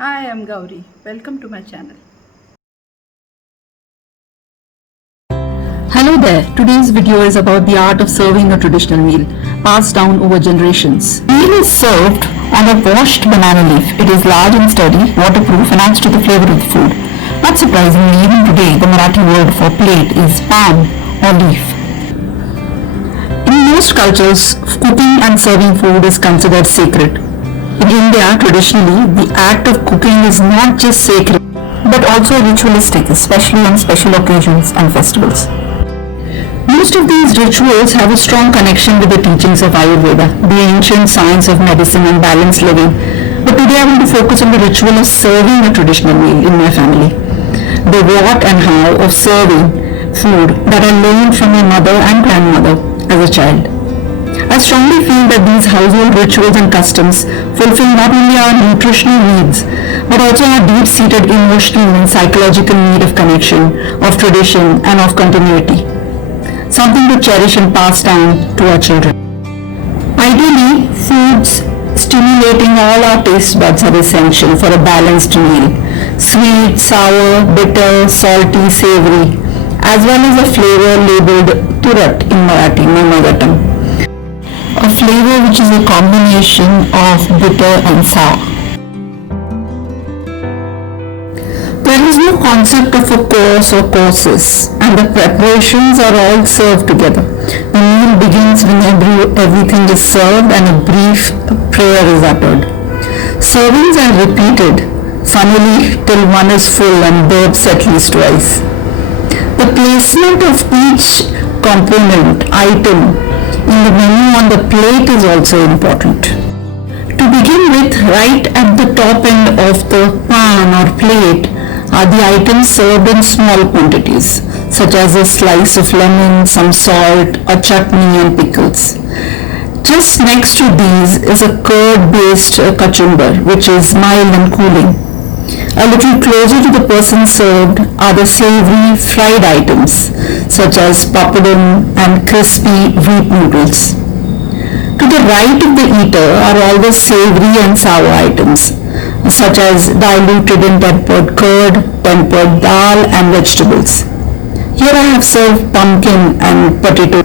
Hi, I'm Gauri. Welcome to my channel. Hello there, today's video is about the art of serving a traditional meal, passed down over generations. The meal is served on a washed banana leaf. It is large and sturdy, waterproof and adds to the flavor of the food. Not surprisingly, even today, the Marathi word for plate is pan or leaf. In most cultures, cooking and serving food is considered sacred. In India, traditionally, the act of cooking is not just sacred, but also ritualistic, especially on special occasions and festivals. Most of these rituals have a strong connection with the teachings of Ayurveda, the ancient science of medicine and balanced living. But today I want to focus on the ritual of serving a traditional meal in my family. The what and how of serving food that I learned from my mother and grandmother as a child. I strongly feel that these household rituals and customs fulfill not only our nutritional needs, but also our deep-seated emotional and psychological need of connection, of tradition, and of continuity. Something to cherish and pass down to our children. Ideally, foods stimulating all our taste buds are essential for a balanced meal. Sweet, sour, bitter, salty, savory, as well as a flavor labeled turat in Marathi, my mother tongue. A flavor which is a combination of bitter and sour. There is no concept of a course or courses, and the preparations are all served together. The meal begins when everything is served and a brief prayer is uttered. Servings are repeated, funnily, till one is full and burps at least twice. The placement of each component, item, in the menu on the plate is also important. To begin with, right at the top end of the pan or plate are the items served in small quantities, such as a slice of lemon, some salt, a chutney and pickles. Just next to these is a curd-based kachumbar, which is mild and cooling. A little closer to the person served are the savory fried items, such as papadum and crispy wheat noodles. To the right of the eater are all the savory and sour items, such as diluted and tempered curd, tempered dal and vegetables. Here I have served pumpkin and potato,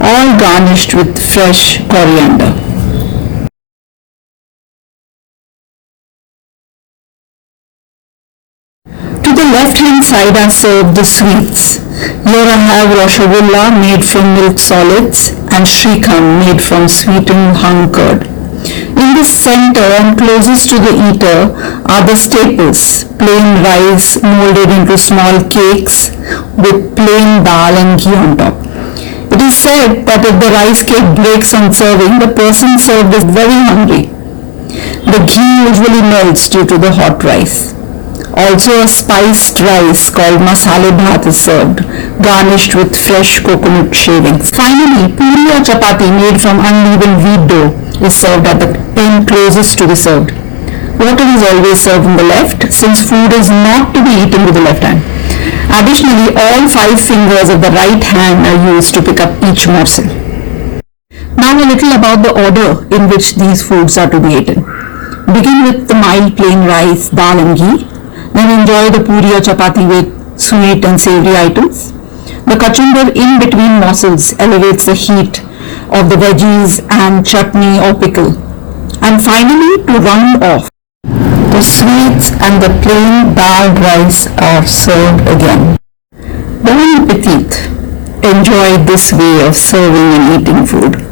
all garnished with fresh coriander. To the left hand side are served the sweets. Here I have rasgulla made from milk solids and shrikhand made from sweetened hung curd. In the center and closest to the eater are the staples, plain rice molded into small cakes with plain dal and ghee on top. It is said that if the rice cake breaks on serving, the person served is very hungry. The ghee usually melts due to the hot rice. Also a spiced rice called masale bhat is served, garnished with fresh coconut shavings. Finally, puri or chapati made from uneven wheat dough is served at the end closest to the served. Water is always served on the left, since food is not to be eaten with the left hand. Additionally, all 5 fingers of the right hand are used to pick up each morsel. Now a little about the order in which these foods are to be eaten. Begin with the mild plain rice, dal and ghee. Then enjoy the puri or chapati with sweet and savory items. The kachumbar in between morsels elevates the heat of the veggies and chutney or pickle. And finally, to round off, the sweets and the plain dal rice are served again. Bon appetit! Enjoy this way of serving and eating food.